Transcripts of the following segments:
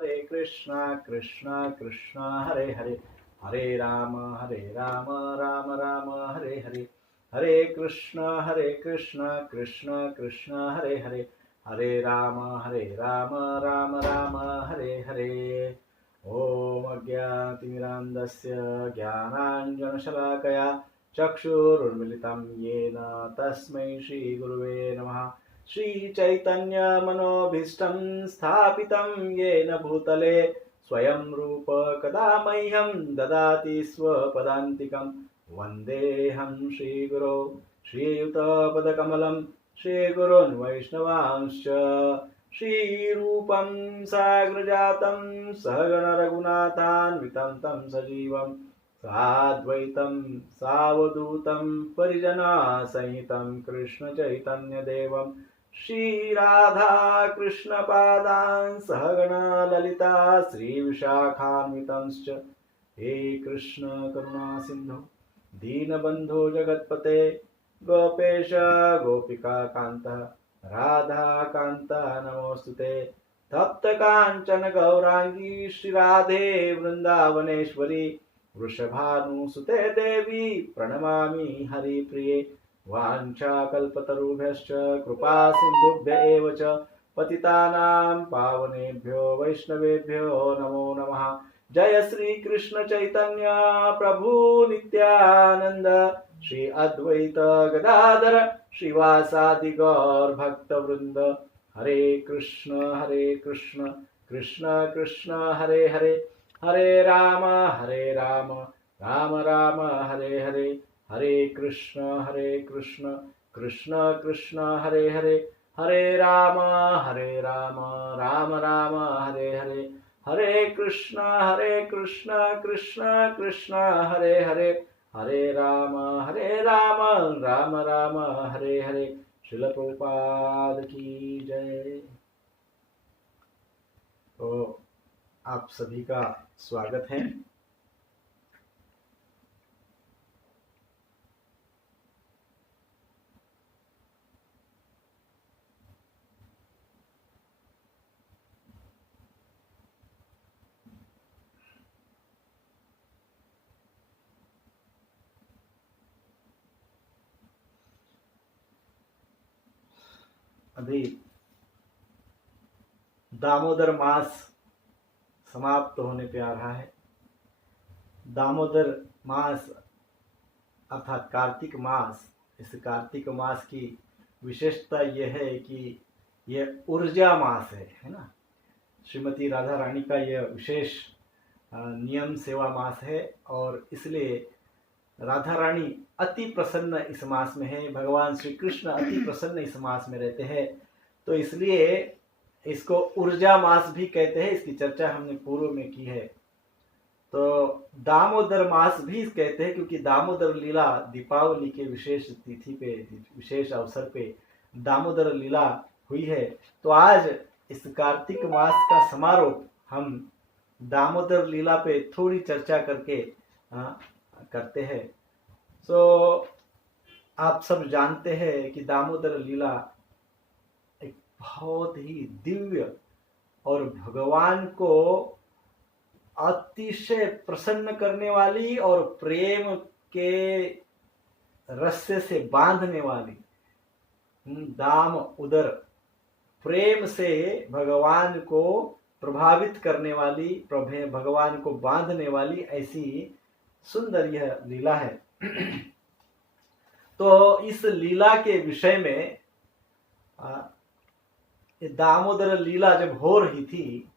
हरे कृष्णा कृष्णा कृष्णा हरे हरे, हरे राम राम राम हरे हरे, हरे कृष्णा कृष्णा कृष्णा हरे हरे, हरे राम राम राम हरे हरे। ओम अज्ञानतिमिरान्धस्य ज्ञानाञ्जनशलाकया चक्षुरुन्मिलितं येन तस्मै श्रीगुरुवे नमः। श्रीचैतन्यमनोभीष्टं स्थापितं येन भूतले स्वयं रूप कदा मह्यं ददाति स्वपदान्तिकं। वन्देऽहं श्रीगुरो श्रीयुतपदकमलं श्रीगुरोन् वैष्णवांश्च। श्रीरूपं साग्रजातं सहगण रघुनाथान्वितं तं सजीवं साद्वैतं सावधूतं परिजनसहितं कृष्णचैतन्यदेवं श्रीराधा कृष्णपादान् सहगण ललिता श्रीविशाखान्वितंश्च। हे कृष्ण करुणा सिन्धु दीनबन्धो जगत्पते गोपेश गोपिका कान्त राधा कान्त नमोस्तुते। तप्त कांचन गौरांगी श्रीराधे वृंदावनेश्वरी वृषभानुसुते देवी प्रणमामि हरिप्रिये। वाञ्छाकल्पतरुभ्यश्च कृपा सिन्धुभ्य एव च पतितानां पावनेभ्यो वैष्णवेभ्यो नमो नमः। जय श्री कृष्ण चैतन्य प्रभु नित्यानंद श्री अद्वैत गदाधर श्रीवासादि गौर भक्त वृंद। हरे कृष्ण कृष्ण कृष्ण हरे हरे, हरे राम राम राम हरे हरे, हरे कृष्ण कृष्ण कृष्ण हरे हरे, हरे राम राम राम हरे हरे, हरे कृष्ण कृष्ण कृष्ण हरे हरे, हरे राम राम राम हरे हरे। श्रील प्रभुपाद की जय। तो आप सभी का स्वागत है। अभी दामोदर मास समाप्त होने पे आ रहा है। दामोदर मास अर्थात कार्तिक मास, इस कार्तिक मास की विशेषता यह है कि यह ऊर्जा मास है ना। श्रीमती राधा रानी का यह विशेष नियम सेवा मास है और इसलिए राधा रानी अति प्रसन्न इस मास में है, भगवान श्री कृष्ण अति प्रसन्न इस मास में रहते हैं। तो इसलिए इसको ऊर्जा मास भी कहते हैं। इसकी चर्चा हमने पूर्व में की है। तो दामोदर मास भी कहते हैं क्योंकि दामोदर लीला दीपावली के विशेष तिथि पे, विशेष अवसर पे दामोदर लीला हुई है। तो आज इस कार्तिक मास का समारोह हम दामोदर लीला पे थोड़ी चर्चा करके करते हैं। सो आप सब जानते हैं कि दामोदर लीला एक बहुत ही दिव्य और भगवान को अतिशय प्रसन्न करने वाली और प्रेम के रस्से से बांधने वाली, दाम उदर प्रेम से भगवान को प्रभावित करने वाली, भगवान को बांधने वाली ऐसी सुंदर यह लीला है। तो इस लीला के विषय में दामोदर लीला जब हो रही थी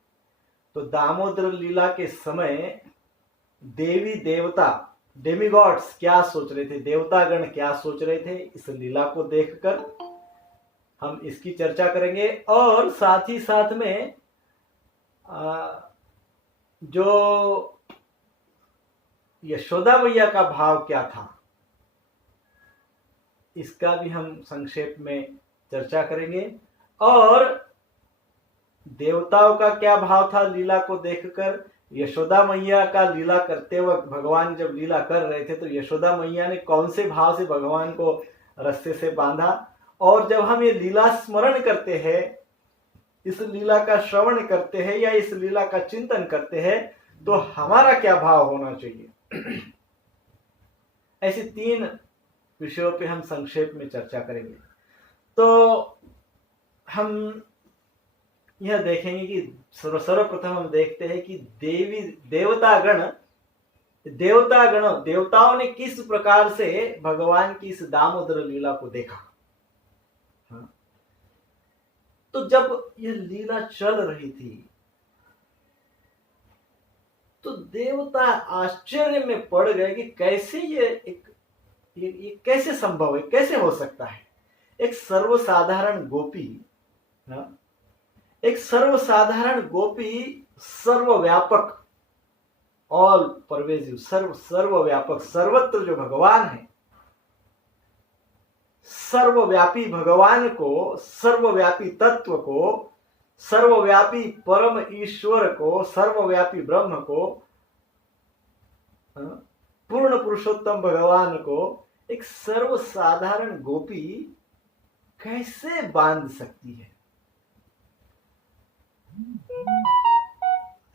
तो दामोदर लीला के समय देवी देवता डेमिगॉड्स क्या सोच रहे थे, देवतागण क्या सोच रहे थे, इस लीला को देखकर हम इसकी चर्चा करेंगे। और साथ ही साथ में जो यशोदा मैया का भाव क्या था इसका भी हम संक्षेप में चर्चा करेंगे। और देवताओं का क्या भाव था लीला को देखकर, यशोदा मैया का लीला करते वक्त भगवान जब लीला कर रहे थे तो यशोदा मैया ने कौन से भाव से भगवान को रस्से से बांधा। और जब हम ये लीला स्मरण करते हैं इस लीला का श्रवण करते हैं या इस लीला का चिंतन करते हैं तो हमारा क्या भाव होना चाहिए। ऐसे 3 विषयों पे हम संक्षेप में चर्चा करेंगे। तो हम यह देखेंगे कि सर्वप्रथम हम देखते हैं कि देवताओं ने किस प्रकार से भगवान की इस दामोदर लीला को देखा। हाँ? तो जब यह लीला चल रही थी तो देवता आश्चर्य में पड़ गए कि कैसे ये कैसे संभव है, कैसे हो सकता है। एक सर्वसाधारण गोपी सर्वव्यापक, ऑल परवेजिव, सर्वव्यापक, सर्वत्र जो भगवान है, सर्वव्यापी भगवान को, सर्वव्यापी तत्व को, सर्वव्यापी परम ईश्वर को, सर्वव्यापी ब्रह्म को, पूर्ण पुरुषोत्तम भगवान को एक सर्वसाधारण गोपी कैसे बांध सकती है।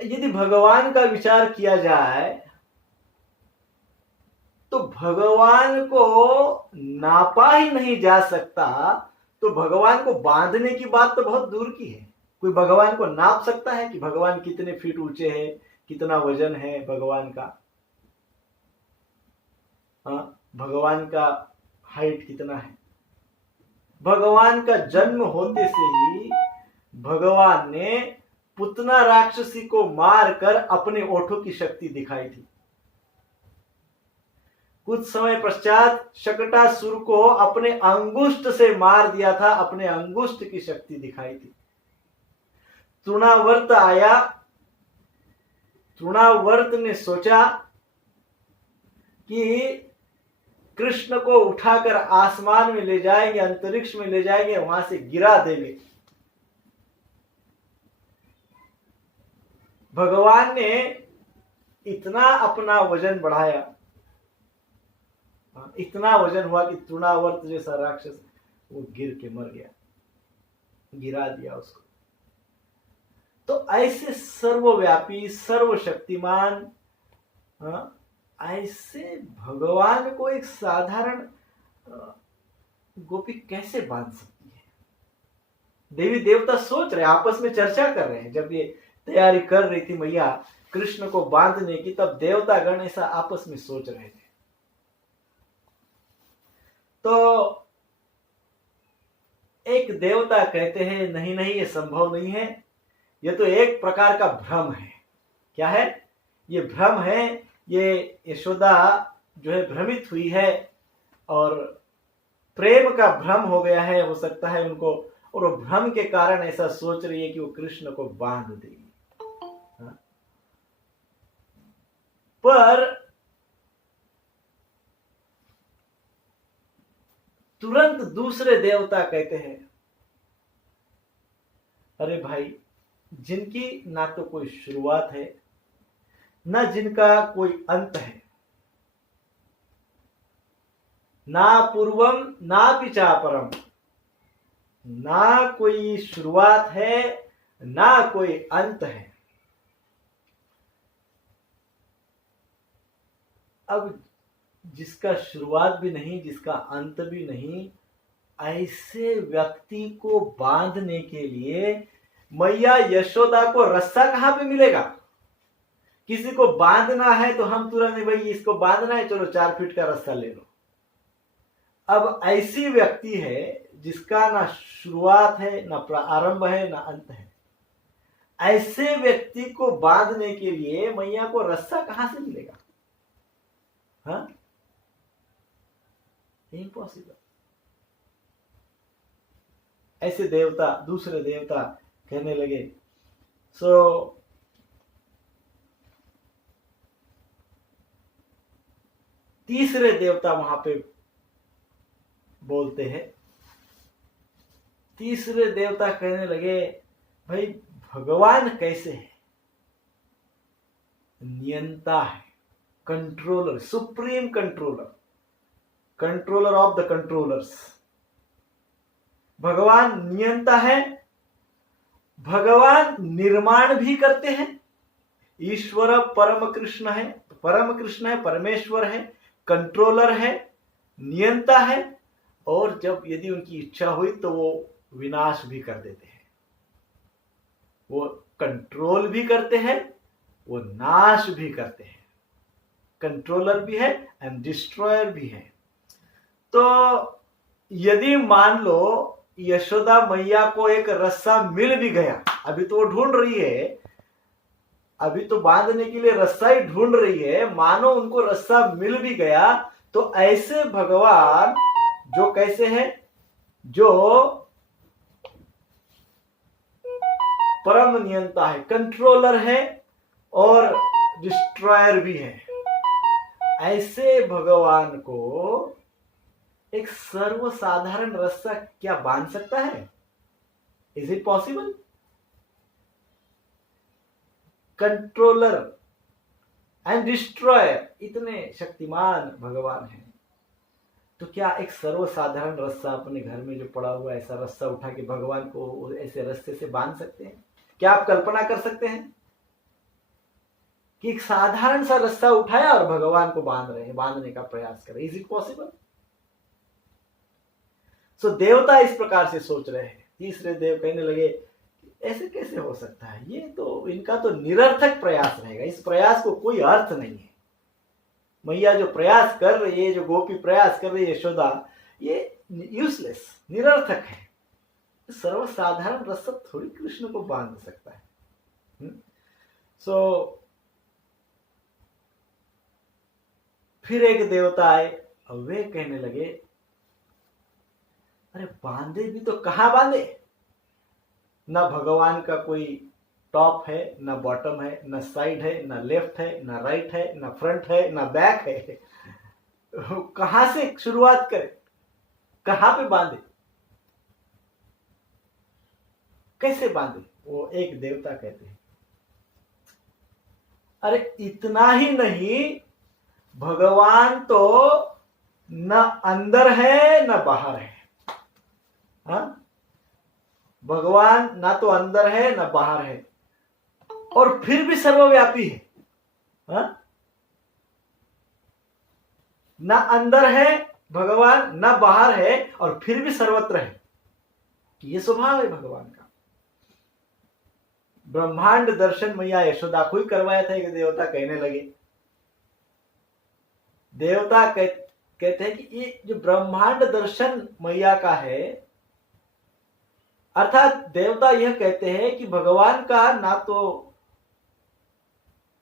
यदि भगवान का विचार किया जाए तो भगवान को नापा ही नहीं जा सकता, तो भगवान को बांधने की बात तो बहुत दूर की है। कोई भगवान को नाप सकता है कि भगवान कितने फीट ऊंचे हैं, कितना वजन है भगवान का, भगवान का हाइट कितना है। भगवान का जन्म होते से ही भगवान ने पुतना राक्षसी को मारकर अपने ओठों की शक्ति दिखाई थी। कुछ समय पश्चात शकटासुर को अपने अंगुष्ठ से मार दिया था, अपने अंगुष्ठ की शक्ति दिखाई थी। तृणावर्त आया, तृणावर्त ने सोचा कि कृष्ण को उठाकर आसमान में ले जाएंगे, अंतरिक्ष में ले जाएंगे, वहां से गिरा देंगे। भगवान ने इतना अपना वजन बढ़ाया, इतना वजन हुआ कि तृणावर्त जैसा राक्षस वो गिर के मर गया, गिरा दिया उसको। तो ऐसे सर्वव्यापी, सर्वशक्तिमान, ऐसे भगवान को एक साधारण गोपी कैसे बांध सकती है। देवी देवता सोच रहे, आपस में चर्चा कर रहे हैं। जब ये तैयारी कर रही थी मैया कृष्ण को बांधने की, तब देवता गण ऐसा आपस में सोच रहे थे। तो एक देवता कहते हैं नहीं नहीं, ये संभव नहीं है, ये तो एक प्रकार का भ्रम है। क्या है ये? भ्रम है। ये यशोदा जो है भ्रमित हुई है और प्रेम का भ्रम हो गया है, हो सकता है उनको, और वो भ्रम के कारण ऐसा सोच रही है कि वो कृष्ण को बांध देगी। पर तुरंत दूसरे देवता कहते हैं, अरे भाई, जिनकी ना तो कोई शुरुआत है, ना जिनका कोई अंत है, ना पूर्वम ना पिचापरम, ना कोई शुरुआत है ना कोई अंत है। अब जिसका शुरुआत भी नहीं, जिसका अंत भी नहीं, ऐसे व्यक्ति को बांधने के लिए मैया यशोदा को रस्सा कहां पे मिलेगा? किसी को बांधना है तो हम तुरंत, भाई इसको बांधना है, चलो 4 फीट का रस्सा ले लो। अब ऐसी व्यक्ति है जिसका ना शुरुआत है, ना प्रारंभ है, ना अंत है। ऐसे व्यक्ति को बांधने के लिए मैया को रस्सा कहां से मिलेगा? हाँ, इम्पॉसिबल। ऐसे देवता, दूसरे देवता कहने लगे। तीसरे देवता वहां पे बोलते हैं। तीसरे देवता कहने लगे, भाई भगवान कैसे है? नियंता है, controller, supreme controller, controller of the controllers. भगवान नियंता है भगवान निर्माण भी करते हैं। ईश्वर परम कृष्ण है, परमेश्वर है, कंट्रोलर है, नियंता है, और जब यदि उनकी इच्छा हुई तो वो विनाश भी कर देते हैं। वो कंट्रोल भी करते हैं, वो नाश भी करते हैं। कंट्रोलर भी है एंड डिस्ट्रॉयर भी है। तो यदि मान लो यशोदा मैया को एक रस्सा मिल भी गया, अभी तो वो ढूंढ रही है, अभी तो बांधने के लिए रस्सा ही ढूंढ रही है, मानो उनको रस्सा मिल भी गया, तो ऐसे भगवान जो कैसे हैं, जो परम नियंता है, कंट्रोलर है और डिस्ट्रॉयर भी है, ऐसे भगवान को एक सर्वसाधारण रस्सा क्या बांध सकता है? Is it possible? Controller and destroyer इतने शक्तिमान भगवान हैं, तो क्या एक सर्वसाधारण रस्सा अपने घर में जो पड़ा हुआ ऐसा रस्सा उठा के भगवान को ऐसे रस्से से बांध सकते हैं? क्या आप कल्पना कर सकते हैं कि एक साधारण सा रस्सा उठाया और भगवान को बांध रहे हैं, बांधने का प्रयास कर रहे हैं? Is it possible? सो देवता इस प्रकार से सोच रहे हैं। तीसरे देव कहने लगे ऐसे कैसे हो सकता है, ये तो इनका तो निरर्थक प्रयास रहेगा, इस प्रयास को कोई अर्थ नहीं है। मैया जो प्रयास कर रही है, जो गोपी प्रयास कर रही है यशोदा, ये यूजलेस, निरर्थक है। सर्वसाधारण रस्सा थोड़ी कृष्ण को बांध सकता है। सो फिर एक देवता आए और वे कहने लगे अरे बांधे भी तो कहां बांधे, ना भगवान का कोई टॉप है, ना बॉटम है, ना साइड है, ना लेफ्ट है, ना राइट है, ना फ्रंट है, ना बैक है। कहां से शुरुआत करें, कहां पे बांधे, कैसे बांधे? वो एक देवता कहते हैं अरे इतना ही नहीं, भगवान तो न अंदर है न बाहर है। हाँ, भगवान ना तो अंदर है ना बाहर है, और फिर भी सर्वव्यापी है। हा? ना अंदर है भगवान, ना बाहर है, और फिर भी सर्वत्र है। ये स्वभाव है भगवान का। ब्रह्मांड दर्शन मैया यशोदा को ही करवाया था। एक देवता कहने लगे, देवता कहते हैं कि ये जो ब्रह्मांड दर्शन मैया का है, अर्थात देवता यह कहते हैं कि भगवान का ना तो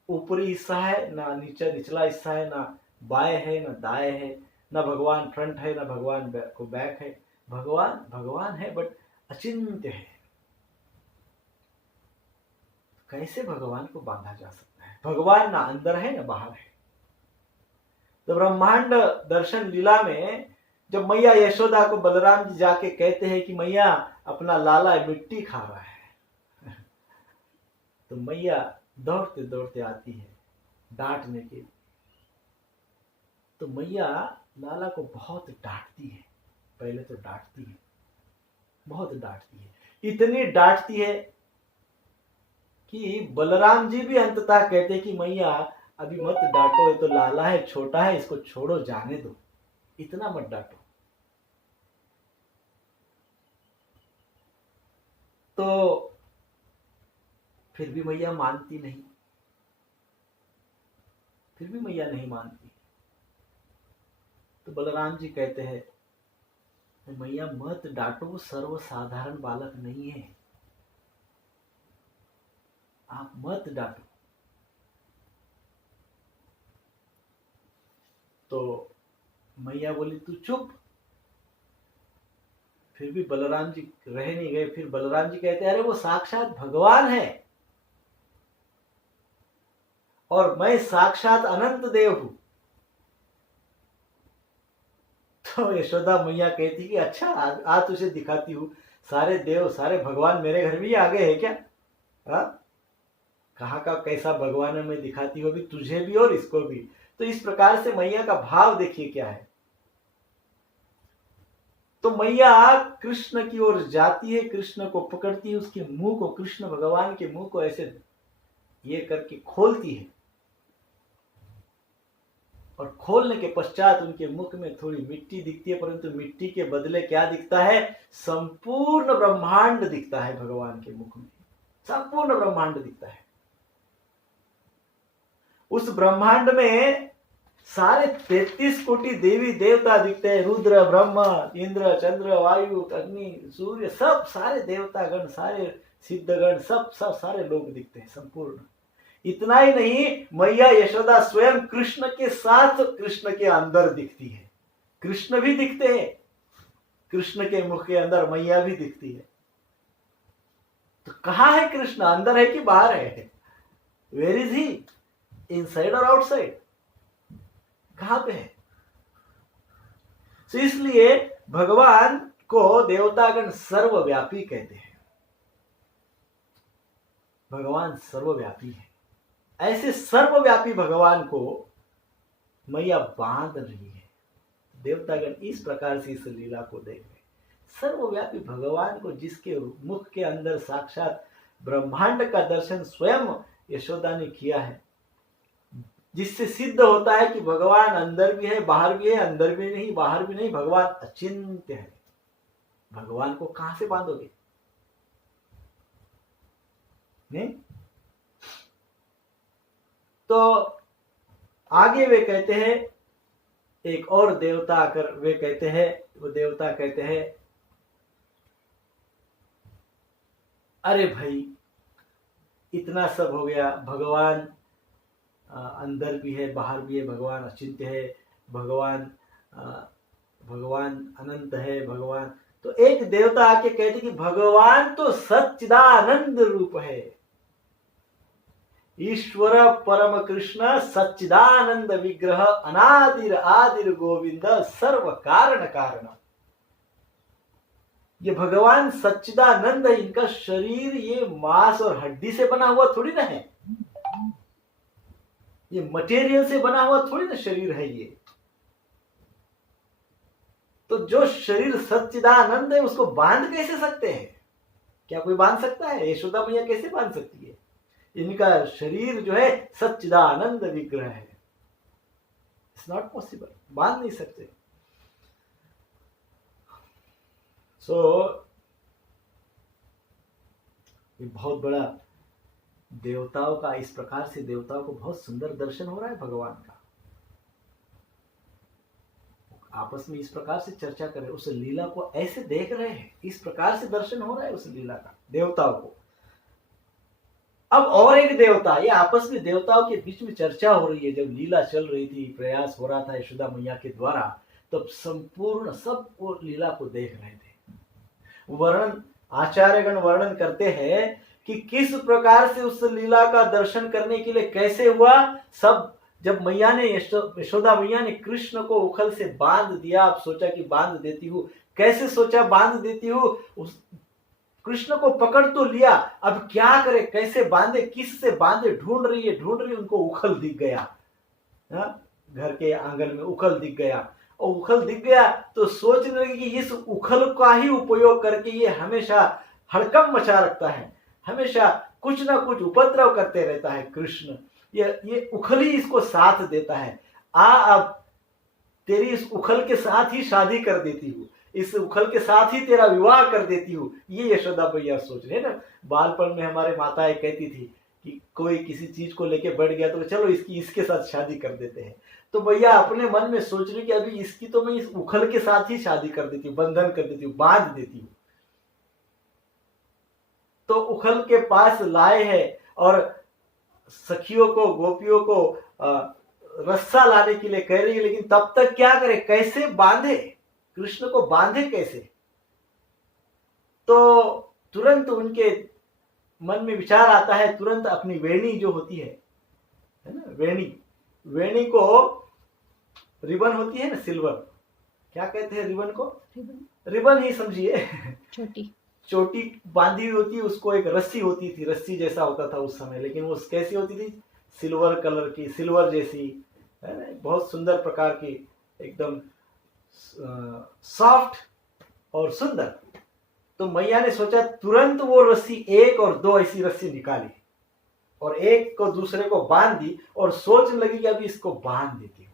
ऊपरी हिस्सा है, ना निचला हिस्सा है, ना बाएं है ना दाएं है, ना भगवान फ्रंट है ना भगवान को बैक है। भगवान है बट अचिंत्य है। कैसे भगवान को बांधा जा सकता है? भगवान ना अंदर है ना बाहर है। तो ब्रह्मांड दर्शन लीला में जब मैया यशोदा को बलराम जी जाके कहते हैं कि मैया अपना लाला मिट्टी खा रहा है, तो मैया दौड़ते दौड़ते आती है डांटने के लिए। तो मैया लाला को बहुत डांटती है, पहले तो डांटती है, बहुत डांटती है, इतनी डांटती है कि बलराम जी भी अंततः कहते कि मैया अभी मत डांटो, ये तो लाला है, छोटा है, इसको छोड़ो, जाने दो, इतना मत डांटो। तो फिर भी मैया मानती नहीं, फिर भी मैया नहीं मानती। तो बलराम जी कहते हैं मैया मत डांटो, वो सर्वसाधारण बालक नहीं है, आप मत डांटो। तो मैया बोली तू चुप। फिर भी बलराम जी रह नहीं गए। फिर बलराम जी कहते अरे वो साक्षात भगवान है और मैं साक्षात अनंत देव हूं। तो यशोदा मैया कहती कि अच्छा आज तुझे दिखाती हूं, सारे देव सारे भगवान मेरे घर में ही आ गए हैं क्या? कहाँ का कैसा भगवान है मैं दिखाती हूँ, अभी तुझे भी और इसको भी। तो इस प्रकार से मैया का भाव देखिए क्या है। तो मैया कृष्ण की ओर जाती है, कृष्ण को पकड़ती है, उसके मुंह को, कृष्ण भगवान के मुंह को ऐसे ये करके खोलती है, और खोलने के पश्चात उनके मुख में थोड़ी मिट्टी दिखती है, परंतु मिट्टी के बदले क्या दिखता है? संपूर्ण ब्रह्मांड दिखता है भगवान के मुख में, संपूर्ण ब्रह्मांड दिखता है। उस ब्रह्मांड में सारे 33 कोटि देवी देवता दिखते हैं, रुद्र ब्रह्मा इंद्र चंद्र वायु अग्नि सूर्य, सब सारे देवतागण, सारे सिद्धगण, सब सारे लोग दिखते हैं संपूर्ण। इतना ही नहीं, मैया यशोदा स्वयं कृष्ण के साथ कृष्ण के अंदर दिखती है, कृष्ण भी दिखते हैं, कृष्ण के मुख के अंदर मैया भी दिखती है। तो कहाँ है कृष्ण? अंदर है कि बाहर है? Where is he? इनसाइड और आउटसाइड? कहां पे है? तो इसलिए भगवान को देवतागण सर्वव्यापी कहते हैं। भगवान सर्वव्यापी है। ऐसे सर्वव्यापी भगवान को मैया बांध रही है। देवतागण इस प्रकार से इस लीला को देख रहे। सर्वव्यापी भगवान को, जिसके मुख के अंदर साक्षात ब्रह्मांड का दर्शन स्वयं यशोदा ने किया है, जिससे सिद्ध होता है कि भगवान अंदर भी है, बाहर भी है, अंदर भी नहीं, बाहर भी नहीं, भगवान अचिंत्य है। भगवान को कहां से बांधोगे? नहीं? तो आगे वे कहते हैं, एक और देवता आकर वे कहते हैं, वो देवता कहते हैं, अरे भाई इतना सब हो गया, भगवान अंदर भी है, बाहर भी है, भगवान अचिंत्य है, भगवान अनंत है, भगवान। तो एक देवता आके कहते कि भगवान तो सच्चिदानंद रूप है, ईश्वर परम कृष्ण सच्चिदानंद विग्रह, अनादिर आदिर गोविंद सर्व कारण कारण। ये भगवान सच्चिदानंद है, इनका शरीर ये मांस और हड्डी से बना हुआ थोड़ी ना है, ये मटेरियल से बना हुआ थोड़ी ना शरीर है ये। तो जो शरीर सच्चिदानंद है उसको बांध कैसे सकते हैं? क्या कोई बांध सकता है? यशोदा मैया कैसे बांध सकती है? इनका शरीर जो है सच्चिदानंद विग्रह है, इट्स नॉट पॉसिबल, बांध नहीं सकते। ये बहुत बड़ा देवताओं का, इस प्रकार से देवताओं को बहुत सुंदर दर्शन हो रहा है भगवान का। आपस में इस प्रकार से चर्चा कर रहे, उस लीला को ऐसे देख रहे हैं, इस प्रकार से दर्शन हो रहा है उस लीला का देवताओं को। अब और एक देवता, ये आपस में देवताओं के बीच में चर्चा हो रही है। जब लीला चल रही थी, प्रयास हो रहा था यशोदा मैया के द्वारा, तब संपूर्ण सब वो लीला को देख रहे थे। वर्णन आचार्यगण वर्णन करते हैं कि किस प्रकार से उस लीला का दर्शन करने के लिए कैसे हुआ। सब जब मैया ने, यशोदा मैया ने कृष्ण को उखल से बांध दिया, अब सोचा कि बांध देती हूँ, कैसे सोचा बांध देती हूँ, उस कृष्ण को पकड़ तो लिया, अब क्या करे, कैसे बांधे, किस से बांधे, ढूंढ रही है, उनको उखल दिख गया, घर के आंगन में उखल दिख गया। और उखल दिख गया तो सोचने लगी कि इस उखल का ही उपयोग करके ये हमेशा हड़कंप मचा रखता है, हमेशा कुछ ना कुछ उपद्रव करते रहता है कृष्ण, ये उखल ही इसको साथ देता है। अब तेरी इस उखल के साथ ही शादी कर देती हूँ, इस उखल के साथ ही तेरा विवाह कर देती हूँ। ये यशोदा मैया सोच रहे ना। बालपन में हमारे माताएं कहती थी कि कोई किसी चीज को लेके बढ़ गया तो चलो इसके साथ शादी कर देते हैं। तो भैया अपने मन में सोच रही कि अभी इसकी तो मैं इस उखल के साथ ही शादी कर देती हूँ, बंधन कर देती हूँ, बांध देती हूँ। तो उखल के पास लाए हैं और सखियों को, गोपियों को रस्सा लाने के लिए कह रही है, लेकिन तब तक क्या करे, कैसे बांधे, कृष्ण को बांधे कैसे। तो तुरंत उनके मन में विचार आता है, तुरंत अपनी वेणी जो होती है ना, वेणी को, रिबन होती है ना सिल्वर, क्या कहते हैं रिबन को, रिबन ही समझिए, चोटी बांधी हुई होती है, उसको एक रस्सी होती थी, रस्सी जैसा होता था उस समय, लेकिन वो कैसी होती थी, सिल्वर कलर की, सिल्वर जैसी, है ना, बहुत सुंदर प्रकार की, एकदम सॉफ्ट और सुंदर। तो मैया ने सोचा, तुरंत वो रस्सी, एक और दो ऐसी रस्सी निकाली और एक को दूसरे को बांध दी और सोचने लगी कि अभी इसको बांध देती हूं।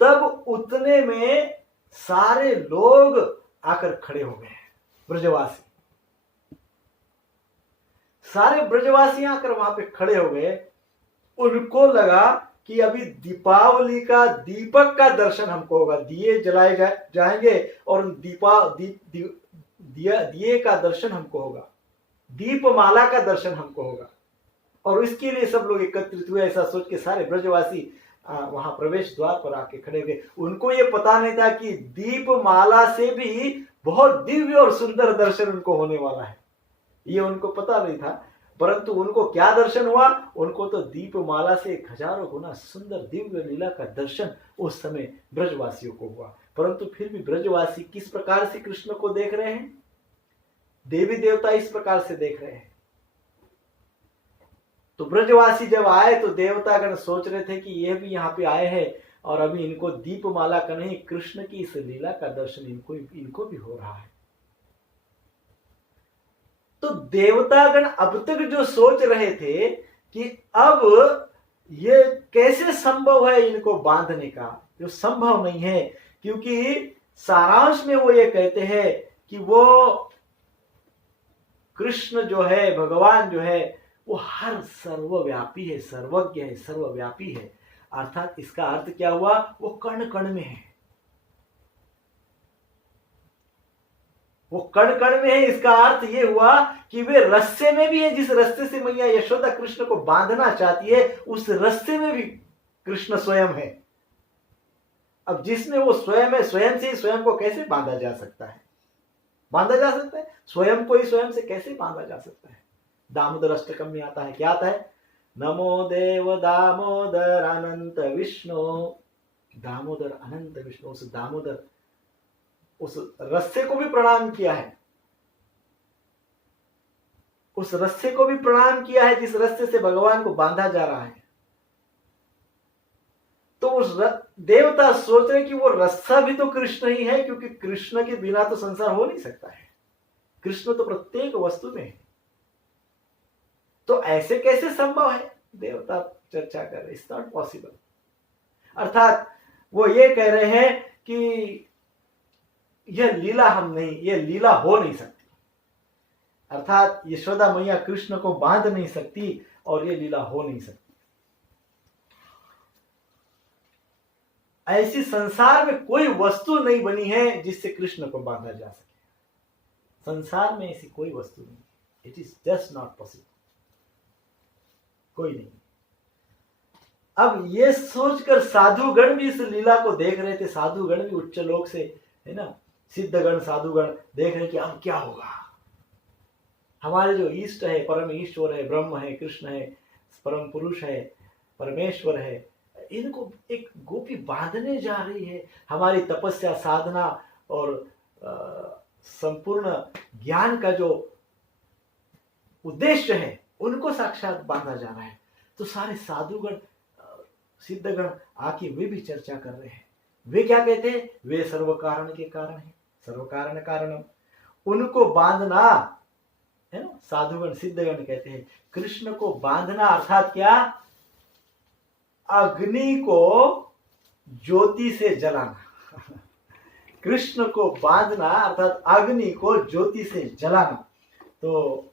तब उतने में सारे लोग आकर खड़े हो गए, ब्रजवासी। सारे ब्रजवासी आकर वहां पे खड़े हो गए। उनको लगा कि अभी दीपावली का दीपक का दर्शन हमको होगा, दिए जलाए जाएंगे और दिए का दर्शन हमको होगा, दीपमाला का दर्शन हमको होगा। और इसके लिए सब लोग एकत्रित हुए। ऐसा सोच के सारे ब्रजवासी वहां प्रवेश द्वार पर आके खड़े हुए। उनको ये पता नहीं था कि दीपमाला से भी बहुत दिव्य और सुंदर दर्शन उनको होने वाला है, ये उनको पता नहीं था। परंतु उनको क्या दर्शन हुआ? उनको तो दीपमाला से 1000 गुना सुंदर दिव्य लीला का दर्शन उस समय ब्रजवासियों को हुआ। परंतु फिर भी ब्रजवासी किस प्रकार से कृष्ण को देख रहे हैं? देवी देवता इस प्रकार से देख रहे हैं। तो ब्रजवासी जब आए तो देवतागण सोच रहे थे कि ये भी यहाँ पे आए हैं और अभी इनको दीपमाला का नहीं, कृष्ण की इस लीला का दर्शन इनको भी हो रहा है। तो देवतागण अब तक जो सोच रहे थे कि अब ये कैसे संभव है इनको बांधने का, जो संभव नहीं है, क्योंकि सारांश में वो ये कहते हैं कि वो कृष्ण जो है, भगवान जो है, वो हर सर्वव्यापी है, सर्वज्ञ है, सर्वव्यापी है। अर्थात इसका अर्थ क्या हुआ? वो कण कण में है, वो कण कण में है। इसका अर्थ ये हुआ कि वे रस्से में भी है, जिस रस्ते से मैया यशोदा कृष्ण को बांधना चाहती है, उस रस्से में भी कृष्ण स्वयं है। अब जिसमें वो स्वयं है, स्वयं से ही स्वयं को कैसे बांधा जा सकता है? बांधा जा सकता है स्वयं को ही स्वयं से कैसे बांधा जा सकता है? दामोदर अष्टकम में आता है, क्या आता है? नमो देव दामोदर अनंत विष्णु। दामोदर अनंत विष्णु, उस दामोदर, उस रस्से को भी प्रणाम किया है, उस रस्से को भी प्रणाम किया है जिस रस्से से भगवान को बांधा जा रहा है। तो उस देवता सोच रहे कि वो रस्सा भी तो कृष्ण ही है, क्योंकि कृष्ण के बिना तो संसार हो नहीं सकता है, कृष्ण तो प्रत्येक वस्तु में है। तो ऐसे कैसे संभव है? देवता चर्चा कर रहे, इट्स नॉट पॉसिबल। अर्थात वो ये कह रहे हैं कि यह लीला हम नहीं, यह लीला हो नहीं सकती। अर्थात यशोदा मैया कृष्ण को बांध नहीं सकती और यह लीला हो नहीं सकती। ऐसी संसार में कोई वस्तु नहीं बनी है जिससे कृष्ण को बांधा जा सके। संसार में ऐसी कोई वस्तु नहीं, it is just not possible, कोई नहीं। अब ये सोचकर साधुगण भी इस लीला को देख रहे थे। साधुगण भी उच्च लोक से, है ना, सिद्धगण साधुगण देख रहे कि अब क्या होगा। हमारे जो इष्ट है, परम ईश्वर है, ब्रह्म है, कृष्ण है, परम पुरुष है, परमेश्वर है, इनको एक गोपी बांधने जा रही है। हमारी तपस्या, साधना और संपूर्ण ज्ञान का जो उद्देश्य है, उनको साक्षात बांधा जा रहा है। तो सारे साधुगण, सिद्धगण आके वे भी चर्चा कर रहे हैं। वे क्या कहते हैं? वे सर्व कारण के कारण है, सर्व कारण कारणम। उनको बांधना, है ना, साधुगण सिद्धगण कहते हैं कृष्ण को बांधना अर्थात क्या? अग्नि को ज्योति से जलाना। कृष्ण को बांधना अर्थात अग्नि को ज्योति से जलाना। तो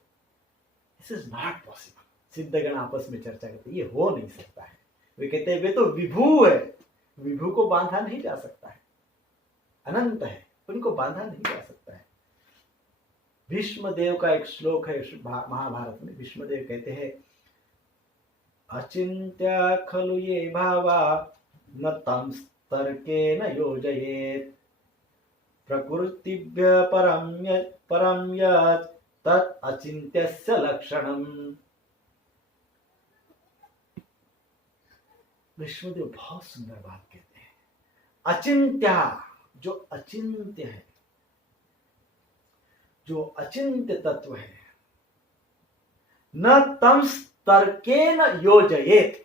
दिस इज नॉट पॉसिबल। सिद्धगण आपस में चर्चा करते, ये हो नहीं सकता है। वे कहते हैं वे तो विभू है, विभू को बांधा नहीं जा सकता है, अनंत है, उनको बांधा नहीं जा सकता है। भीष्म देव का एक श्लोक है महाभारत में। भीष्म देव कहते हैं, अचिंत्य खलु ये भावा न तम तर्केन योजयेत् प्रकृतिभ्य परम यत् तत् अचिंत्यस्य लक्षणम। विष्णुदेव बहुत सुंदर बात कहते हैं। अचिंत्य, जो अचिंत्य है, जो अचिंत्य तत्व है, न तम तर्केन योजयेत्,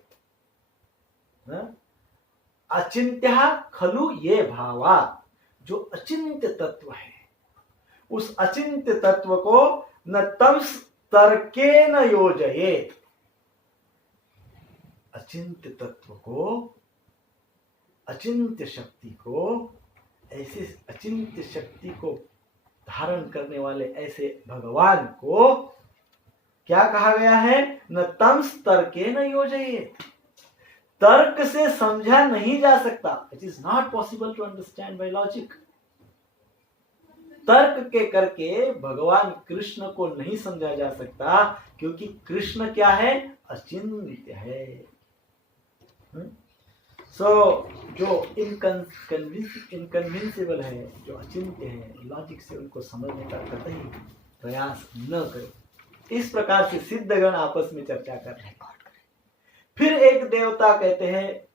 अचिंत्य खलु ये भावा, जो अचिंत्य तत्व है उस अचिंत्य तत्व को न तंस तर्केन योजयेत, अचिंत्य तत्व को, अचिंत्य शक्ति को, ऐसे अचिंत्य शक्ति को धारण करने वाले ऐसे भगवान को क्या कहा गया है? न तंस तर्केन योजयेत, तर्क से समझा नहीं जा सकता। It is not possible to understand by logic. तर्क के करके भगवान कृष्ण को नहीं समझा जा सकता, क्योंकि कृष्ण क्या है? अचिंत्य है। जो इनकन्विंसिबल है, जो अचिंत्य है, लॉजिक से उनको समझने का कतई प्रयास न करें। इस प्रकार से सिद्धगण आपस में चर्चा कर रहे हैं। फिर एक देवता कहते हैं,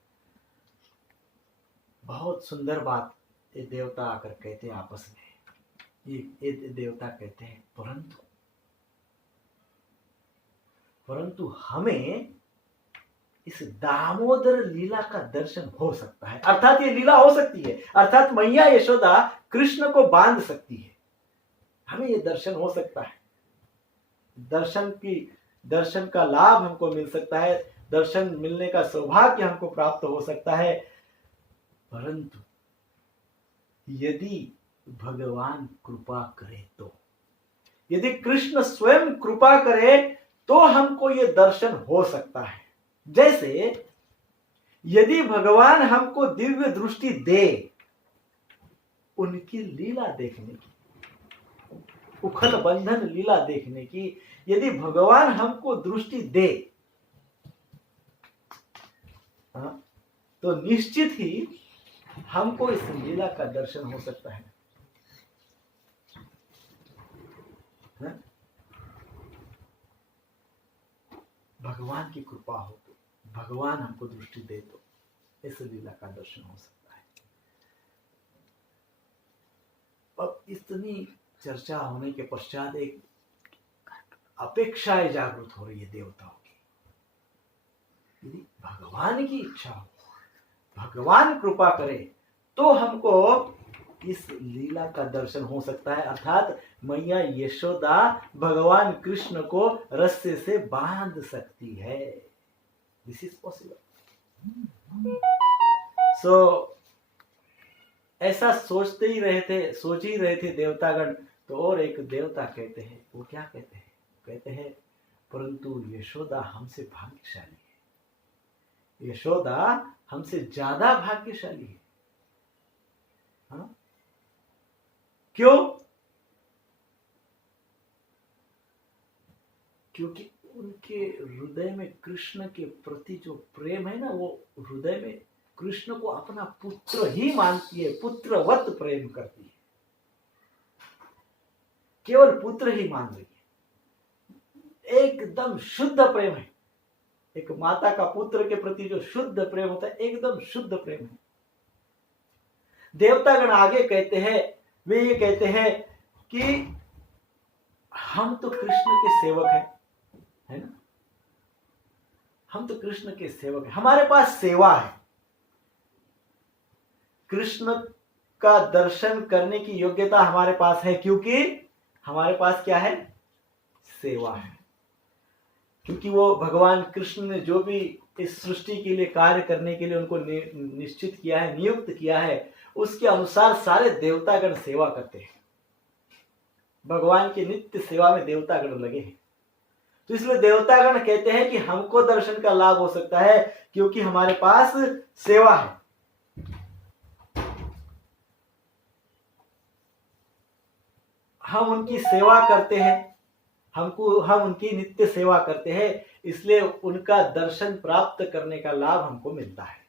बहुत सुंदर बात ये देवता आकर कहते हैं आपस में, ये देवता कहते हैं परंतु हमें इस दामोदर लीला का दर्शन हो सकता है। अर्थात ये लीला हो सकती है, अर्थात मैया यशोदा कृष्ण को बांध सकती है, हमें ये दर्शन हो सकता है। दर्शन का लाभ हमको मिल सकता है, दर्शन मिलने का सौभाग्य हमको प्राप्त हो सकता है। परंतु यदि भगवान कृपा करे तो, यदि कृष्ण स्वयं कृपा करे तो हमको ये दर्शन हो सकता है। जैसे यदि भगवान हमको दिव्य दृष्टि दे उनकी लीला देखने की, उखल बंधन लीला देखने की, यदि भगवान हमको दृष्टि दे तो निश्चित ही हमको इस लीला का दर्शन हो सकता है। भगवान की कृपा हो तो, भगवान हमको दृष्टि दे तो इस लीला का दर्शन हो सकता है। अब इतनी चर्चा होने के पश्चात एक अपेक्षाएं जागृत हो रही है देवताओं की। यदि भगवान की इच्छा हो, भगवान कृपा करे तो हमको इस लीला का दर्शन हो सकता है। अर्थात मैया यशोदा भगवान कृष्ण को रस्से से बांध सकती है। This is possible. ऐसा सोच ही रहे थे देवतागण। तो और एक देवता कहते हैं, वो क्या कहते हैं? कहते हैं परंतु यशोदा हमसे भाग्यशाली है, यशोदा हमसे ज्यादा भाग्यशाली है। हाँ? क्यों? क्योंकि उनके हृदय में कृष्ण के प्रति जो प्रेम है ना, वो हृदय में कृष्ण को अपना पुत्र ही मानती है, पुत्रवत प्रेम करती है, केवल पुत्र ही मान रही है। एकदम शुद्ध प्रेम है। एक माता का पुत्र के प्रति जो शुद्ध प्रेम होता है, एकदम शुद्ध प्रेम है। देवतागण आगे कहते हैं, वे ये कहते हैं कि हम तो कृष्ण के सेवक हैं, है ना? हम तो कृष्ण के सेवक हैं, हमारे पास सेवा है। कृष्ण का दर्शन करने की योग्यता हमारे पास है, क्योंकि हमारे पास क्या है? सेवा है। क्योंकि वो भगवान कृष्ण ने जो भी इस सृष्टि के लिए कार्य करने के लिए उनको निश्चित किया है, नियुक्त किया है, उसके अनुसार सारे देवतागण सेवा करते हैं। भगवान की नित्य सेवा में देवतागण लगे हैं। तो इसलिए देवतागण कहते हैं कि हमको दर्शन का लाभ हो सकता है, क्योंकि हमारे पास सेवा है। हम उनकी सेवा करते हैं, हम उनकी नित्य सेवा करते हैं, इसलिए उनका दर्शन प्राप्त करने का लाभ हमको मिलता है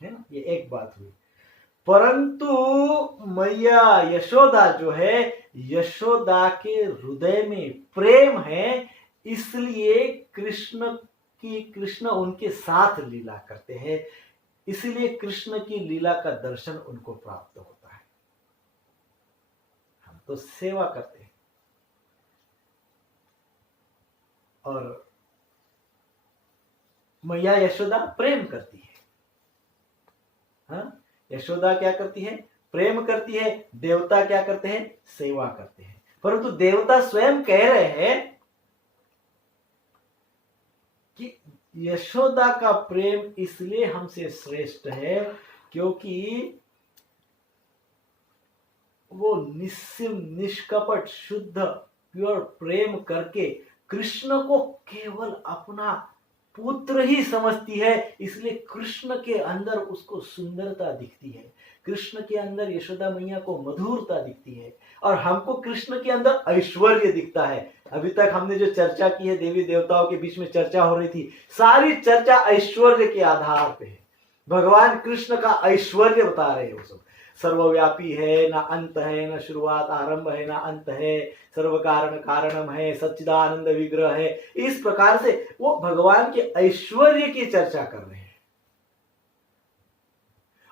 ना? ये एक बात हुई। परंतु मैया यशोदा जो है, यशोदा के हृदय में प्रेम है, इसलिए कृष्ण उनके साथ लीला करते हैं, इसलिए कृष्ण की लीला का दर्शन उनको प्राप्त होता है। हम तो सेवा करते हैं और मैया यशोदा प्रेम करती है। हाँ? यशोदा क्या करती है? प्रेम करती है। देवता क्या करते हैं? सेवा करते हैं। परंतु देवता स्वयं कह रहे हैं कि यशोदा का प्रेम इसलिए हमसे श्रेष्ठ है क्योंकि वो निष्कपट शुद्ध प्योर प्रेम करके कृष्ण को केवल अपना पुत्र ही समझती है, इसलिए कृष्ण के अंदर उसको सुंदरता दिखती है, कृष्ण के अंदर यशोदा मैया को मधुरता दिखती है, और हमको कृष्ण के अंदर ऐश्वर्य दिखता है। अभी तक हमने जो चर्चा की है, देवी देवताओं के बीच में चर्चा हो रही थी, सारी चर्चा ऐश्वर्य के आधार पे है। भगवान कृष्ण का ऐश्वर्य बता रहे हैं। वो सब सर्वव्यापी है, ना अंत है, ना शुरुआत आरंभ है, ना अंत है, सर्व कारण कारणम है, सच्चिदानंद विग्रह है। इस प्रकार से वो भगवान के ऐश्वर्य की चर्चा कर रहे हैं।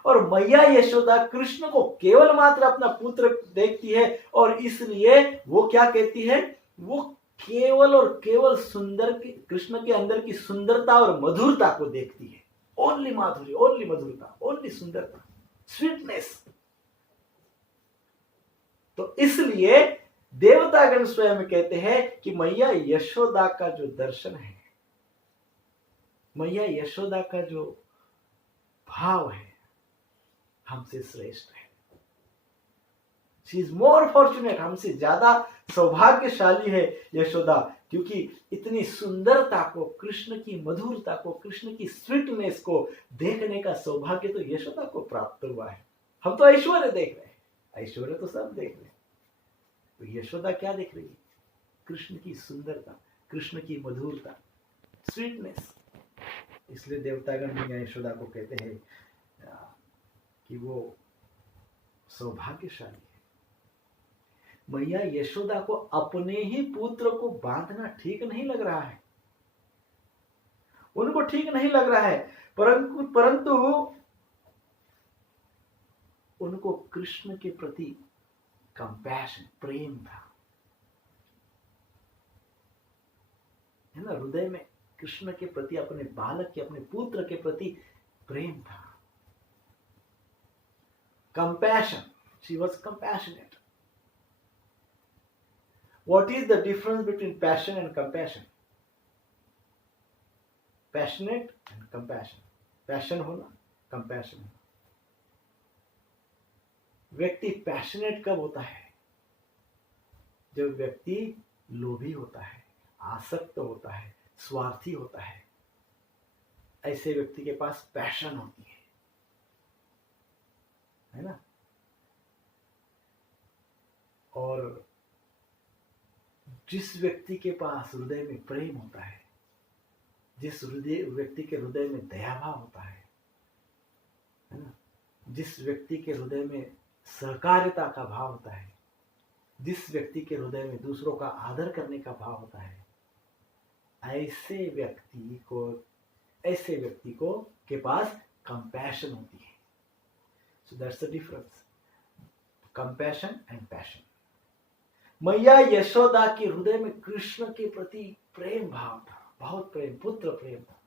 और मैया यशोदा कृष्ण को केवल मात्र अपना पुत्र देखती है, और इसलिए वो क्या कहती है? वो केवल और केवल सुंदर कृष्ण के अंदर की सुंदरता और मधुरता को देखती है। ओनली माधुर्य, ओनली मधुरता, ओनली सुंदरता, स्वीटनेस। तो इसलिए देवतागण स्वयं कहते हैं कि मैया यशोदा का जो दर्शन है, मैया यशोदा का जो भाव है, हमसे श्रेष्ठ है। शी इज मोर फॉर्चुनेट, हमसे ज्यादा सौभाग्यशाली है यशोदा, क्योंकि इतनी सुंदरता को, कृष्ण की मधुरता को, कृष्ण की स्वीटनेस को देखने का सौभाग्य तो यशोदा को प्राप्त हुआ है। हम तो ऐश्वर्य देख रहे हैं, ऐश्वर्य तो सब देख रहे हैं, तो यशोदा क्या देख रही है? कृष्ण की सुंदरता, कृष्ण की मधुरता, स्वीटनेस। इसलिए देवतागण मैया यशोदा को कहते हैं कि वो सौभाग्यशाली है। मैया यशोदा को अपने ही पुत्र को बांधना ठीक नहीं लग रहा है, उनको ठीक नहीं लग रहा है, परंतु उनको कृष्ण के प्रति कंपैशन, प्रेम था, है ना। हृदय में कृष्ण के प्रति, अपने बालक के, अपने पुत्र के प्रति प्रेम था। Compassion, she was compassionate. What is the difference between passion and compassion? Passionate and compassion. Passion होना, compassion होना। व्यक्ति पैशनेट कब होता है? जब व्यक्ति लोभी होता है, आसक्त होता है, स्वार्थी होता है, ऐसे व्यक्ति के पास पैशन होती है ना। और जिस व्यक्ति के पास हृदय में प्रेम होता है, जिस व्यक्ति के हृदय में दयाभाव होता है ना, जिस व्यक्ति के हृदय में सहकारिता का भाव होता है, जिस व्यक्ति के हृदय में दूसरों का आदर करने का भाव होता है, ऐसे व्यक्ति को के पास कंपैशन होती है। So that's the difference, compassion and passion. मैया यशोदा के हृदय में कृष्ण के प्रति प्रेम भाव था, बहुत प्रेम, पुत्र प्रेम था,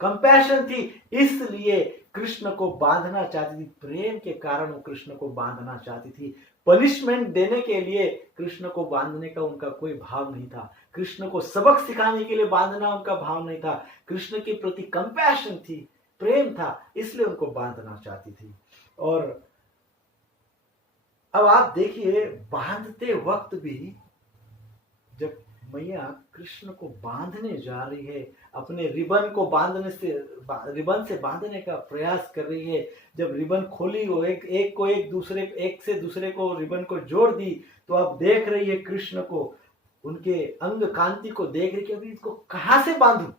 कंपैशन थी, इसलिए कृष्ण को बांधना चाहती थी। प्रेम के कारण वो कृष्ण को बांधना चाहती थी। पनिशमेंट देने के लिए कृष्ण को बांधने का उनका कोई भाव नहीं था, कृष्ण को सबक सिखाने के लिए बांधना उनका भाव नहीं था। कृष्ण के प्रति कंपैशन थी, प्रेम था, इसलिए उनको बांधना चाहती थी। और अब आप देखिए, बांधते वक्त भी जब मैया कृष्ण को बांधने जा रही है, अपने रिबन से बांधने का प्रयास कर रही है, जब रिबन खोली हो, एक से दूसरे को रिबन को जोड़ दी, तो आप देख रही है कृष्ण को, उनके अंग कांति को देख रही कि अभी इसको कहां से बांधूं।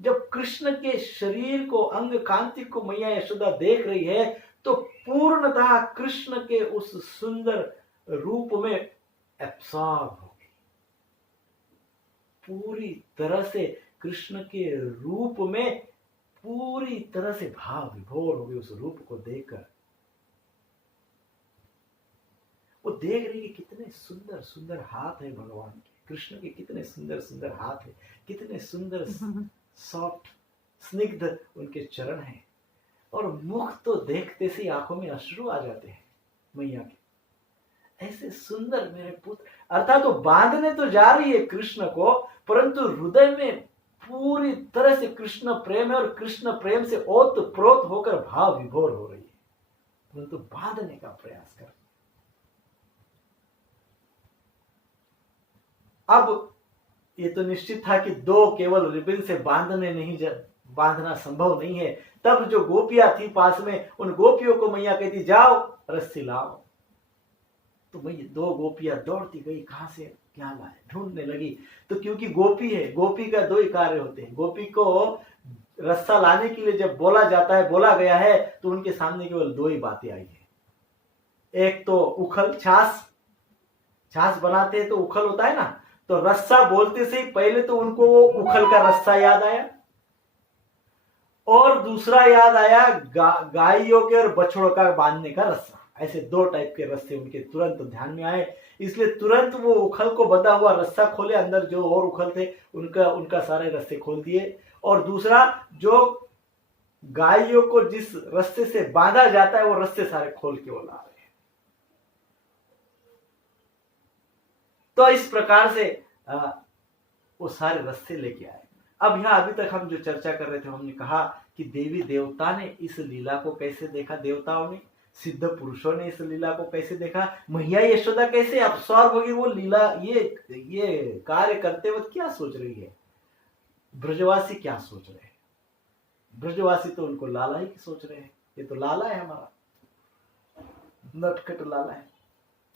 जब कृष्ण के शरीर को, अंग कांति को मैया यशोदा देख रही है, तो पूर्णतः कृष्ण के उस सुंदर रूप में एब्सॉर्ब हो गई, पूरी तरह से कृष्ण के रूप में पूरी तरह से भाव विभोर हो गई। उस रूप को देखकर वो देख रही कि कितने सुंदर सुंदर हाथ है भगवान के, कृष्ण के कितने सुंदर सुंदर हाथ है, कितने सुंदर सॉफ्ट स्निग्ध उनके चरण हैं, और मुख तो देखते से आंखों में अश्रु आ जाते हैं मैया के। ऐसे सुंदर मेरे पुत्र, अर्थात तो बांधने तो जा रही है कृष्ण को, परंतु हृदय में पूरी तरह से कृष्ण प्रेम है, और कृष्ण प्रेम से ओत प्रोत होकर भाव विभोर हो रही है, परंतु बांधने का प्रयास कर। अब ये तो निश्चित था कि दो केवल रिबन से बांधना संभव नहीं है। तब जो गोपियां थी पास में, उन गोपियों को मैया कहती जाओ रस्सी लाओ। तो मैया दो गोपियां दौड़ती गई, कहां से क्या लाए, ढूंढने लगी। तो क्योंकि गोपी है, गोपी का दो ही कार्य होते हैं। गोपी को रस्सा लाने के लिए जब बोला जाता है, बोला गया है, तो उनके सामने केवल दो ही बातें आई है। एक तो उखल, छाछ बनाते हैं तो उखल होता है ना, तो रस्सा बोलते से ही पहले तो उनको वो उखल का रस्सा याद आया, और दूसरा याद आया गायों के और बछड़ों का बांधने का रस्सा। ऐसे दो टाइप के रस्से उनके तुरंत ध्यान में आए, इसलिए तुरंत वो उखल को बंधा हुआ रस्सा खोले, अंदर जो और उखल थे उनका सारे रस्से खोल दिए, और दूसरा जो गायों को जिस रस्से से बांधा जाता है वो रस्से सारे खोल के वो ला रहे हैं। तो इस प्रकार से वो सारे रस्से लेके आए। अब यहां अभी तक हम जो चर्चा कर रहे थे, हमने कहा कि देवी देवता ने इस लीला को कैसे देखा, देवताओं ने, सिद्ध पुरुषों ने इस लीला को कैसे देखा, मैया यशोदा कैसे अब्सॉर्ब होगी वो लीला, ये कार्य करते वक्त क्या सोच रही है, ब्रजवासी क्या सोच रहे हैं। ब्रजवासी तो उनको लाला ही सोच रहे हैं, ये तो लाला है हमारा, नटखट लाला है।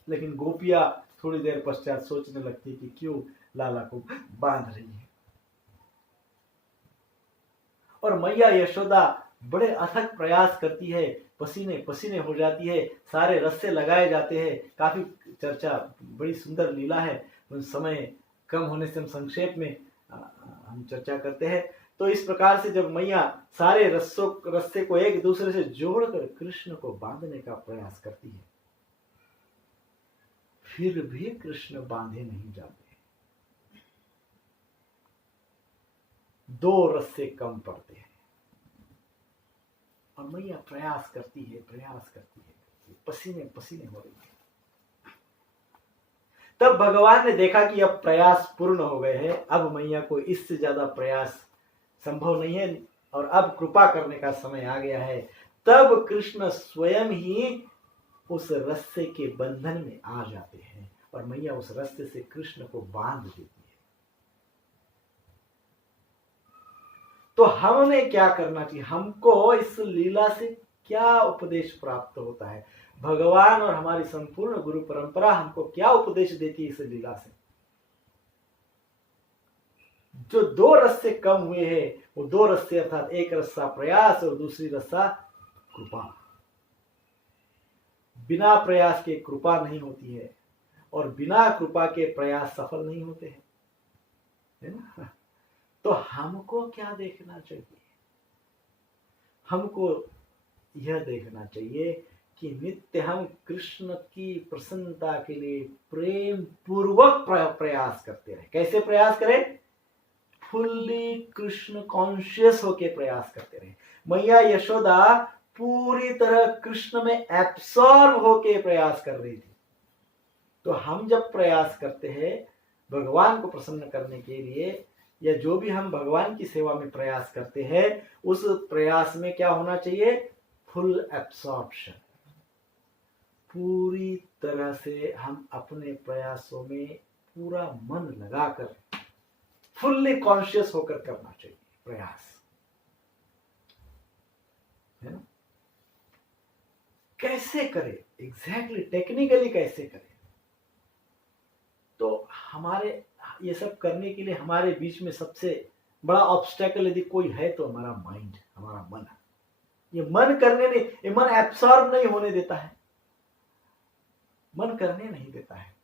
लेकिन गोपियां थोड़ी देर पश्चात सोचने लगती कि क्यों लाला को बांध रही है। और मैया यशोदा बड़े अथक प्रयास करती है, पसीने पसीने हो जाती है, सारे रस्से लगाए जाते हैं। काफी चर्चा, बड़ी सुंदर लीला है, समय कम होने से हम संक्षेप में हम चर्चा करते हैं। तो इस प्रकार से जब मैया सारे रस्से को एक दूसरे से जोड़कर कृष्ण को बांधने का प्रयास करती है, फिर भी कृष्ण बांधे नहीं जाते, दो रस्से कम पड़ते हैं, और मैया प्रयास करती है, पसीने पसीने हो रही है। तब भगवान ने देखा कि अब प्रयास पूर्ण हो गए हैं, अब मैया को इससे ज्यादा प्रयास संभव नहीं है, और अब कृपा करने का समय आ गया है। तब कृष्ण स्वयं ही उस रस्से के बंधन में आ जाते हैं, और मैया उस रस्से से कृष्ण को बांध देती है। तो हमने क्या करना चाहिए, हमको इस लीला से क्या उपदेश प्राप्त होता है, भगवान और हमारी संपूर्ण गुरु परंपरा हमको क्या उपदेश देती है इस लीला से। जो दो रस्से कम हुए हैं, वो दो रस्से अर्थात एक रस्सा प्रयास और दूसरी रस्सा कृपा। बिना प्रयास के कृपा नहीं होती है, और बिना कृपा के प्रयास सफल नहीं होते हैं, है ना। तो हमको क्या देखना चाहिए, हमको यह देखना चाहिए कि नित्य हम कृष्ण की प्रसन्नता के लिए प्रेम पूर्वक प्रयास करते रहे। कैसे प्रयास करें, फुल्ली कृष्ण कॉन्शियस होके प्रयास करते रहे। मैया यशोदा पूरी तरह कृष्ण में एब्सॉर्ब होके प्रयास कर रही थी। तो हम जब प्रयास करते हैं भगवान को प्रसन्न करने के लिए, या जो भी हम भगवान की सेवा में प्रयास करते हैं, उस प्रयास में क्या होना चाहिए, फुल एब्सॉर्प्शन, पूरी तरह से हम अपने प्रयासों में पूरा मन लगाकर फुल्ली कॉन्शियस होकर करना चाहिए प्रयास, है ना। कैसे करें, एग्जैक्टली टेक्निकली कैसे करें। तो हमारे ये सब करने के लिए हमारे बीच में सबसे बड़ा ऑब्स्टेकल यदि कोई है तो हमारा माइंड, हमारा मन। ये मन करने नहीं, ये मन एब्सॉर्ब नहीं होने देता है, मन करने नहीं देता है।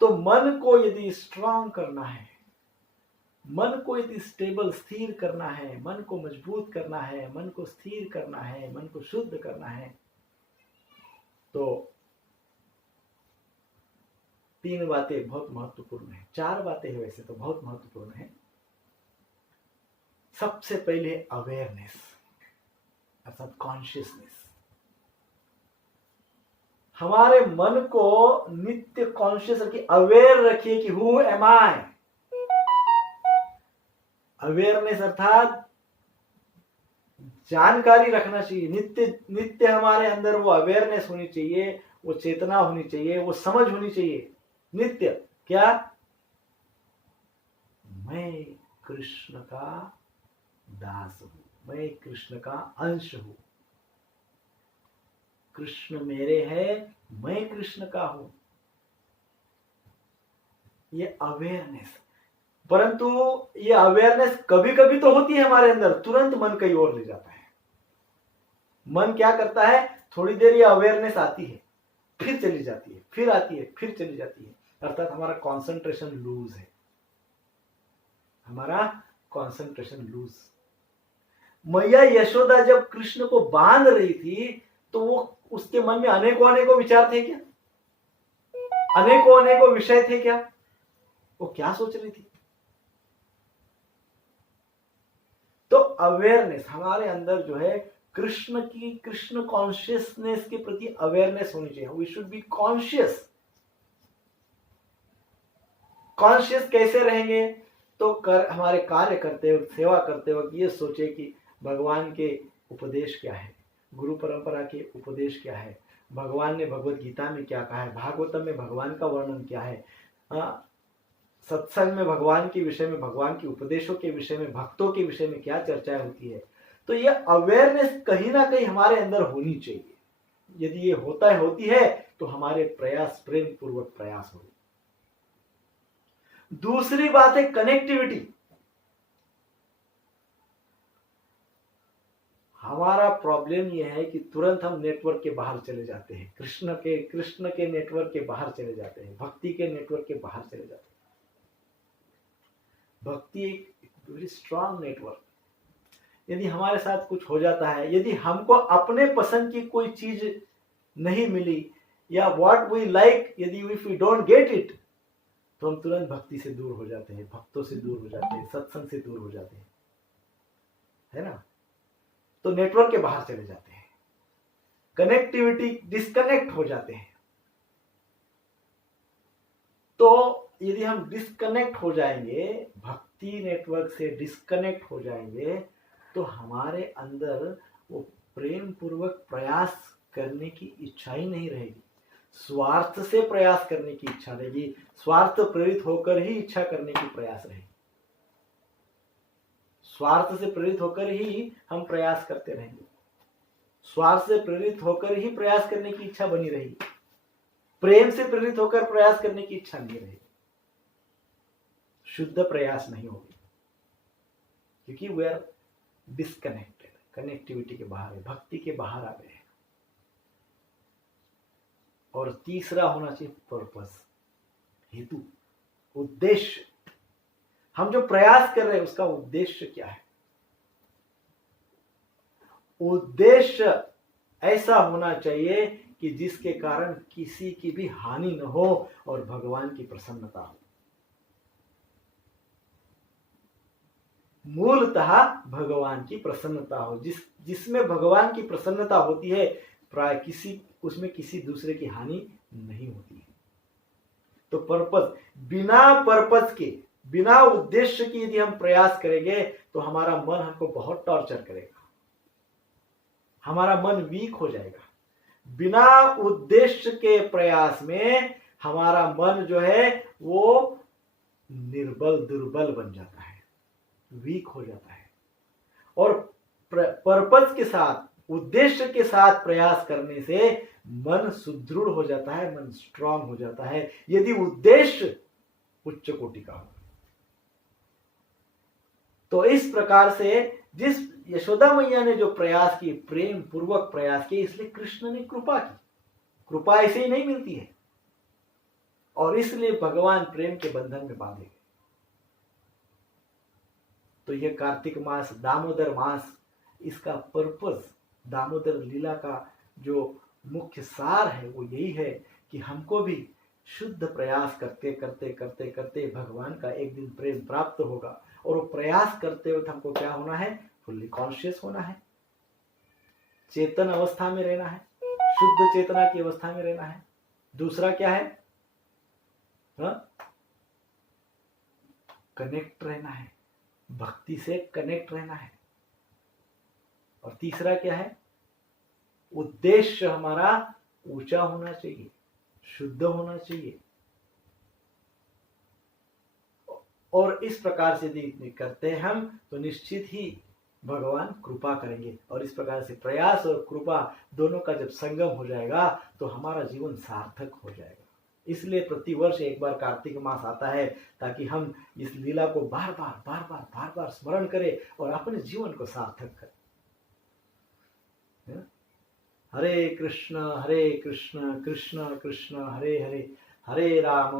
तो मन को यदि स्ट्रांग करना है, मन को यदि स्टेबल स्थिर करना है, मन को मजबूत करना है, मन को स्थिर करना है, मन को शुद्ध करना है, तो तीन बातें बहुत महत्वपूर्ण है। चार बातें हैं वैसे तो, बहुत महत्वपूर्ण है। सबसे पहले अवेयरनेस अर्थात कॉन्शियसनेस। हमारे मन को नित्य कॉन्शियस रखिए, अवेयर रखिए कि हु एम आई। अवेयरनेस अर्थात जानकारी रखना चाहिए, नित्य नित्य हमारे अंदर वो अवेयरनेस होनी चाहिए, वो चेतना होनी चाहिए, वो समझ होनी चाहिए नित्य। क्या? मैं कृष्ण का दास हूं, मैं कृष्ण का अंश हूं, कृष्ण मेरे है, मैं कृष्ण का हूं। ये अवेयरनेस। परंतु ये अवेयरनेस कभी कभी तो होती है हमारे अंदर, तुरंत मन कहीं और ले जाता है। मन क्या करता है, थोड़ी देर ये अवेयरनेस आती है, फिर चली जाती है, फिर आती है, फिर चली जाती है, अर्थात हमारा कंसंट्रेशन लूज है, हमारा कंसंट्रेशन लूज। मैया यशोदा जब कृष्ण को बांध रही थी तो वो उसके मन में अनेकों अनेकों विचार थे क्या? अनेकों अनेकों विषय थे क्या? वो क्या सोच रही थी? तो अवेयरनेस हमारे अंदर जो है, कृष्ण की, कृष्ण कॉन्शियसनेस के प्रति अवेयरनेस होनी चाहिए। We should be conscious. Conscious कैसे रहेंगे? तो हमारे कार्य करते वक्त, सेवा करते वक्त ये सोचे कि भगवान के उपदेश क्या है, गुरु परंपरा के उपदेश क्या है, भगवान ने भगवत गीता में क्या कहा है, भागवतम में भगवान का वर्णन क्या है, सत्संग में भगवान के विषय में, भगवान के उपदेशों के विषय में, भक्तों के विषय में क्या चर्चाएं होती है। तो ये अवेयरनेस कहीं ना कहीं हमारे अंदर होनी चाहिए। यदि ये होती है तो हमारे प्रयास प्रेम पूर्वक प्रयास हो। दूसरी बात है कनेक्टिविटी। हमारा प्रॉब्लम यह है कि तुरंत हम नेटवर्क के बाहर चले जाते हैं, कृष्ण के नेटवर्क के बाहर चले जाते हैं, भक्ति के नेटवर्क के बाहर चले जाते हैं। भक्ति एक वेरी स्ट्रांग नेटवर्क। यदि हमारे साथ कुछ हो जाता है, यदि हमको अपने पसंद की कोई चीज नहीं मिली, या व्हाट वी लाइक, यदि if we don't get it, तो हम तुरंत भक्ति से दूर हो जाते हैं, भक्तों से दूर हो जाते हैं, सत्संग से दूर हो जाते हैं, है ना? तो नेटवर्क के बाहर चले जाते हैं, कनेक्टिविटी डिस्कनेक्ट हो जाते हैं। तो यदि हम डिस्कनेक्ट हो जाएंगे, भक्ति नेटवर्क से डिस्कनेक्ट हो जाएंगे, तो हमारे अंदर वो प्रेम पूर्वक प्रयास करने की इच्छा ही नहीं रहेगी, स्वार्थ से प्रयास करने की इच्छा रहेगी, स्वार्थ प्रेरित होकर ही इच्छा करने की प्रयास रहेगी, स्वार्थ से प्रेरित होकर ही हम प्रयास करते रहेंगे, स्वार्थ से प्रेरित होकर ही प्रयास करने की इच्छा बनी रहेगी, प्रेम से प्रेरित होकर प्रयास करने की इच्छा नहीं रहेगी, शुद्ध प्रयास नहीं होगी, क्योंकि वी आर डिस्कनेक्टेड, कनेक्टिविटी के बाहर है, भक्ति के बाहर आ गए हैं। और तीसरा होना चाहिए पर्पस, हेतु, उद्देश्य। हम जो प्रयास कर रहे हैं उसका उद्देश्य क्या है? उद्देश्य ऐसा होना चाहिए कि जिसके कारण किसी की भी हानि न हो और भगवान की प्रसन्नता हो। मूलतः भगवान की प्रसन्नता हो, जिसमें भगवान की प्रसन्नता होती है, प्राय उसमें किसी दूसरे की हानि नहीं होती है। तो पर्पस, बिना पर्पस के, बिना उद्देश्य की यदि हम प्रयास करेंगे तो हमारा मन हमको बहुत टॉर्चर करेगा, हमारा मन वीक हो जाएगा। बिना उद्देश्य के प्रयास में हमारा मन जो है वो निर्बल, दुर्बल बन जाता है, वीक हो जाता है। और पर्पस के साथ, उद्देश्य के साथ प्रयास करने से मन सुदृढ़ हो जाता है, मन स्ट्रांग हो जाता है, यदि उद्देश्य उच्च कोटि का हो। तो इस प्रकार से जिस यशोदा मैया ने जो प्रयास किए, प्रेम पूर्वक प्रयास किए, इसलिए कृष्ण ने कृपा की। कृपा ऐसे ही नहीं मिलती है, और इसलिए भगवान प्रेम के बंधन में बांधे गए। तो यह कार्तिक मास, दामोदर मास, इसका पर्पस, दामोदर लीला का जो मुख्य सार है वो यही है कि हमको भी शुद्ध प्रयास करते करते करते करते भगवान का एक दिन प्रेम प्राप्त होगा, और वो प्रयास करते वक्त हमको क्या होना है, फुल्ली कॉन्शियस होना है, चेतन अवस्था में रहना है, शुद्ध चेतना की अवस्था में रहना है। दूसरा क्या है, कनेक्ट रहना है, भक्ति से कनेक्ट रहना है। और तीसरा क्या है, उद्देश्य हमारा ऊंचा होना चाहिए, शुद्ध होना चाहिए। और इस प्रकार से यदि करते हैं हम तो निश्चित ही भगवान कृपा करेंगे। और इस प्रकार से प्रयास और कृपा दोनों का जब संगम हो जाएगा तो हमारा जीवन सार्थक हो जाएगा। इसलिए प्रतिवर्ष एक बार कार्तिक मास आता है ताकि हम इस लीला को बार बार स्मरण करें और अपने जीवन को सार्थक करें। हरे कृष्ण कृष्ण कृष्ण हरे हरे, हरे राम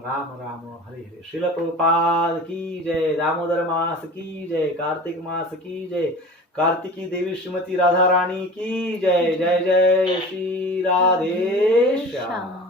राम राम हरे हरे। श्रील प्रभुपाद की जय, दामोदर मास की जय, कार्तिक मास की जय, कार्तिकी देवी श्रीमती राधा रानी की जय। जय जय श्री राधे श्याम।